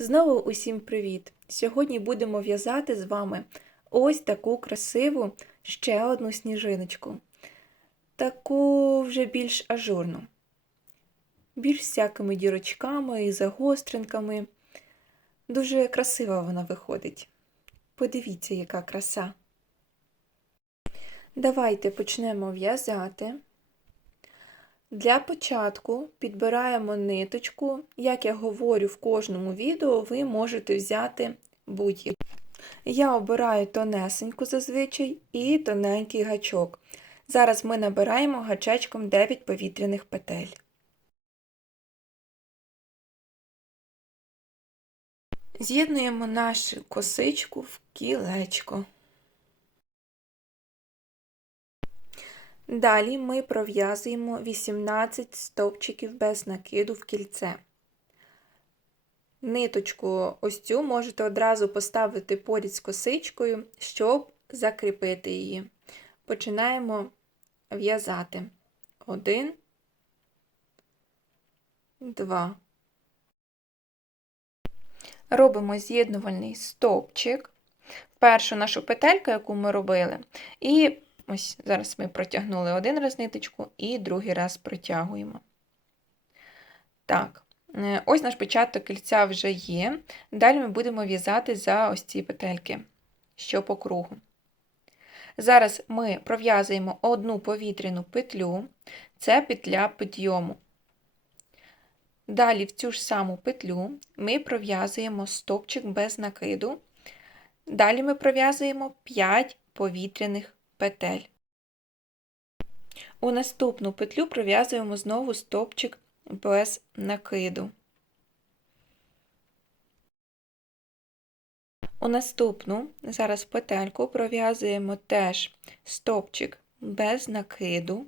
Знову усім привіт! Сьогодні будемо в'язати з вами ось таку красиву ще одну сніжиночку. Таку вже більш ажурну, більш всякими дірочками і загостринками. Дуже красива вона виходить. Подивіться, яка краса. Давайте почнемо в'язати. Для початку підбираємо ниточку. Як я говорю в кожному відео, ви можете взяти будь-яку. Я обираю тонесеньку зазвичай і тоненький гачок. Зараз ми набираємо гачечком 9 повітряних петель. З'єднуємо нашу косичку в кілечко. Далі ми пров'язуємо 18 стовпчиків без накиду в кільце. Ниточку ось цю можете одразу поставити поряд з косичкою, щоб закріпити її. Починаємо в'язати. Один, два. Робимо з'єднувальний стовпчик, першу нашу петельку, яку ми робили, і Ось зараз ми протягнули один раз ниточку і другий раз протягуємо. Так, е, ось наш початок кільця вже є. Далі ми будемо в'язати за ось ці петельки, що по кругу. Зараз ми пров'язуємо одну повітряну петлю, це петля підйому. Далі в цю ж саму петлю ми пров'язуємо стопчик без накиду. Далі ми пров'язуємо 5 повітряних петель. У наступну петлю пров'язуємо знову стопчик без накиду. У наступну зараз петельку пров'язуємо теж стопчик без накиду.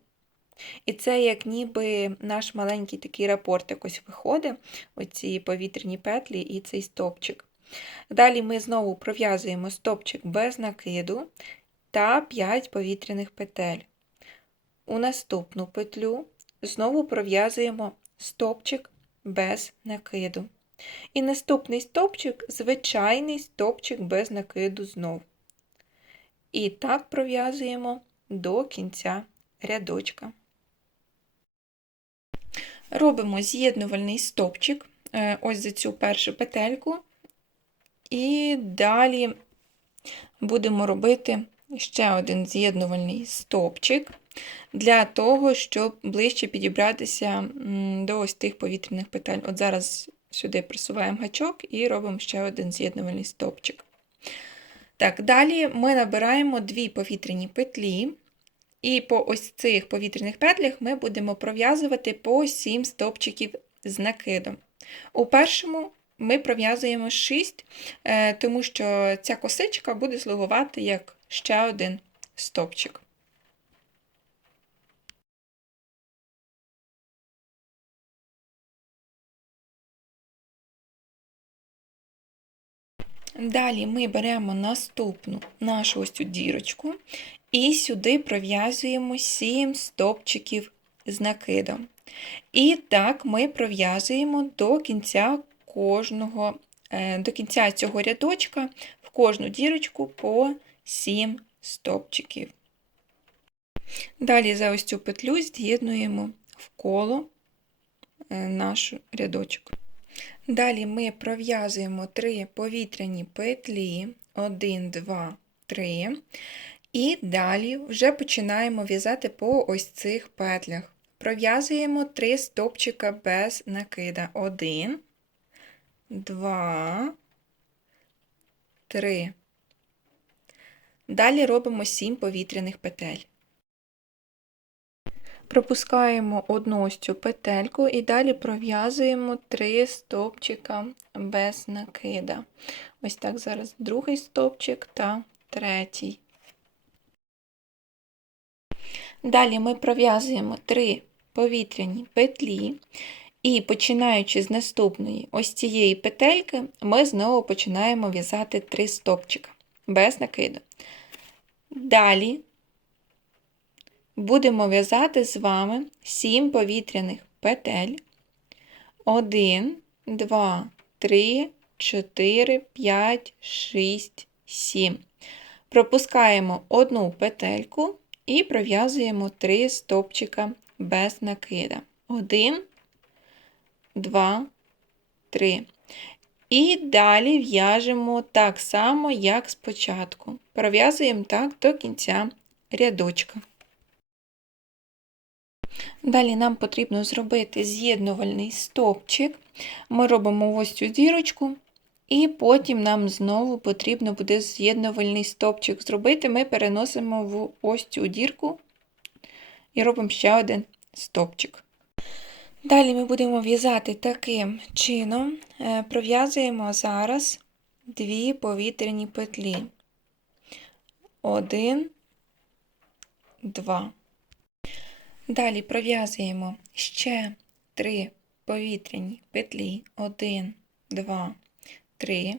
І це як ніби наш маленький такий рапорт якось виходить, оці повітряні петлі і цей стопчик. Далі ми знову пров'язуємо стопчик без накиду та 5 повітряних петель. У наступну петлю знову пров'язуємо стопчик без накиду. І наступний стопчик звичайний стопчик без накиду знов. І так пров'язуємо до кінця рядочка. Робимо з'єднувальний стопчик е, ось за цю першу петельку, і далі будемо робити ще один з'єднувальний стовпчик для того, щоб ближче підібратися до ось тих повітряних петель. От зараз сюди присуваємо гачок і робимо ще один з'єднувальний стовпчик. Так, Далі ми набираємо дві повітряні петлі, і по ось цих повітряних петлях ми будемо пров'язувати по 7 стовпчиків з накидом. У першому ми пров'язуємо 6, е, тому що ця косичка буде слугувати як ще один стопчик. Далі ми беремо наступну нашу ось цю дірочку і сюди пров'язуємо 7 стопчиків з накидом. І так ми пров'язуємо до кінця кожного, е, до кінця цього рядочка в кожну дірочку по 7 стопчиків. Далі за ось цю петлю з'єднуємо в коло е, наш рядочок. Далі ми пров'язуємо 3 повітряні петлі, 1, 2, 3. І далі вже починаємо в'язати по ось цих петлях. Пров'язуємо 3 стопчика без накида. 1, 2, 3. Далі робимо 7 повітряних петель. Пропускаємо одну ось цю петельку і далі пров'язуємо 3 стовпчика без накида. Ось так зараз другий стовпчик та третій. Далі ми пров'язуємо 3 повітряні петлі, і починаючи з наступної ось цієї петельки, ми знову починаємо в'язати 3 стовпчика без накиду. Далі будемо в'язати з вами 7 повітряних петель. 1, 2, 3, 4, 5, 6, 7. Пропускаємо одну петельку і пров'язуємо 3 стопчика без накида. 1, 2, 3. І далі в'яжемо так само, як спочатку. Пров'язуємо так до кінця рядочка. Далі нам потрібно зробити з'єднувальний стовпчик. Ми робимо ось цю дірочку, і потім нам знову потрібно буде з'єднувальний стовпчик зробити. Ми переносимо в ось цю дірку і робимо ще один стовпчик. Далі ми будемо в'язати таким чином, Е, пров'язуємо зараз дві повітряні петлі. Один, два. Далі пров'язуємо ще три повітряні петлі. Один, два, три.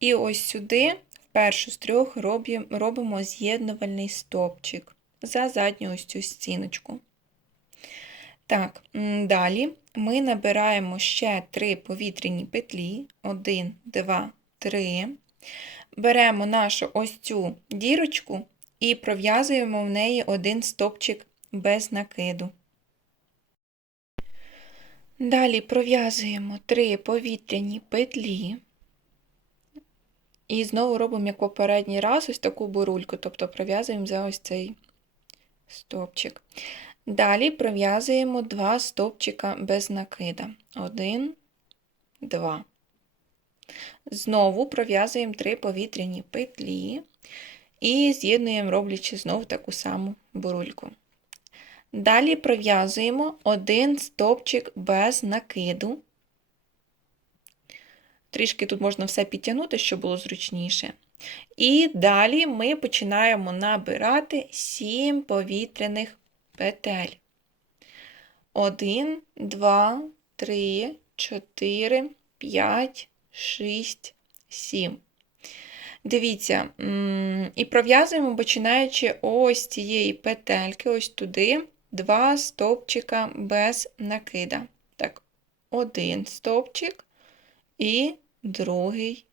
І ось сюди, першу з трьох, робимо, з'єднувальний стовпчик за задню ось цю стіночку. Так, далі ми набираємо ще три повітряні петлі. Один, два, три. Беремо нашу ось цю дірочку і пров'язуємо в неї один стопчик без накиду. Далі пров'язуємо три повітряні петлі. І знову робимо, як попередній раз, ось таку бурульку, тобто пров'язуємо за ось цей стовпчик. Далі пров'язуємо два стовпчика без накида. Один, два. Знову пров'язуємо три повітряні петлі і з'єднуємо, роблячи знову таку саму бурульку. Далі пров'язуємо один стовпчик без накиду. Трішки тут можна все підтягнути, щоб було зручніше. І далі ми починаємо набирати 7 повітряних петель. 1, 2, 3, 4, 5, 6, 7. Дивіться, і пров'язуємо, починаючи ось цієї петельки, ось туди, два стовпчика без накида. Так, один стовпчик і другий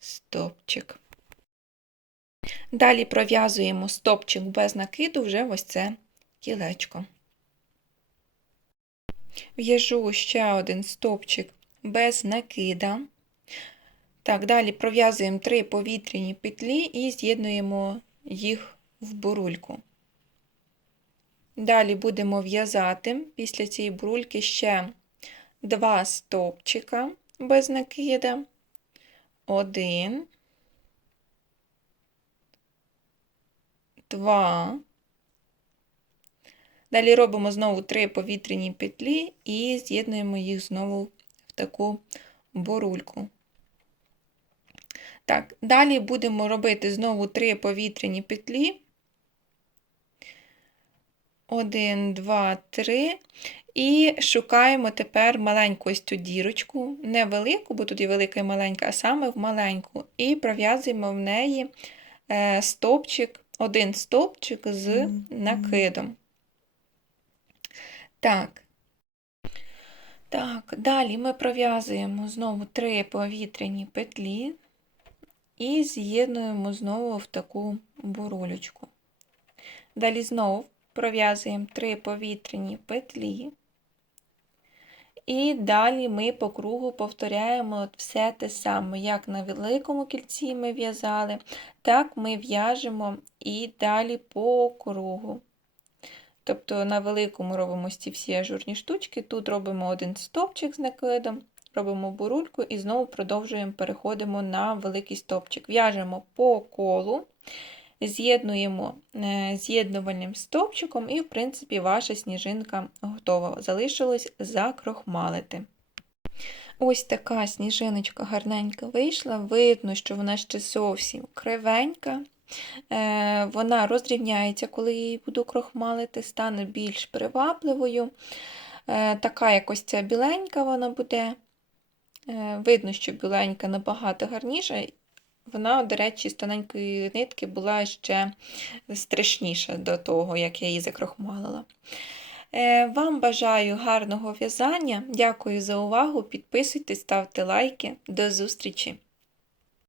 стовпчик. Далі пров'язуємо стопчик без накиду вже ось це кілечко. В'яжу ще один стопчик без накида. Так, далі пров'язуємо три повітряні петлі і з'єднуємо їх в бурульку. Далі будемо в'язати після цієї бурульки ще два стовпчика без накида, один, два. Далі робимо знову три повітряні петлі і з'єднуємо їх знову в таку бурульку. Так, далі будемо робити знову три повітряні петлі. Один, два, три. І шукаємо тепер маленьку ось цю дірочку, не велику, бо тут є велика і маленька, а саме в маленьку. І пров'язуємо в неї е, стовпчик, один стовпчик з накидом. Так. Так, далі ми пров'язуємо знову три повітряні петлі і з'єднуємо знову в таку бурулечку. Далі знову пров'язуємо три повітряні петлі. І далі ми по кругу повторяємо все те саме, як на великому кільці ми в'язали, так ми в'яжемо і далі по кругу. Тобто на великому робимо ці всі ажурні штучки, тут робимо один стовпчик з накидом, робимо бурульку і знову продовжуємо, переходимо на великий стовпчик. В'яжемо по колу, з'єднуємо е, з'єднувальним стовпчиком, і, в принципі, ваша сніжинка готова. Залишилось закрохмалити. Ось така сніжиночка гарненька вийшла. Видно, що вона ще зовсім кривенька. Е, вона розрівняється, коли її буду крохмалити, стане більш привабливою. Е, така якось ця біленька вона буде. Видно, що біленька набагато гарніша. Вона, до речі, з тоненької нитки була ще страшніша до того, як я її закрохмалила. Е, Вам бажаю гарного в'язання. Дякую за увагу. Підписуйтесь, ставте лайки. До зустрічі!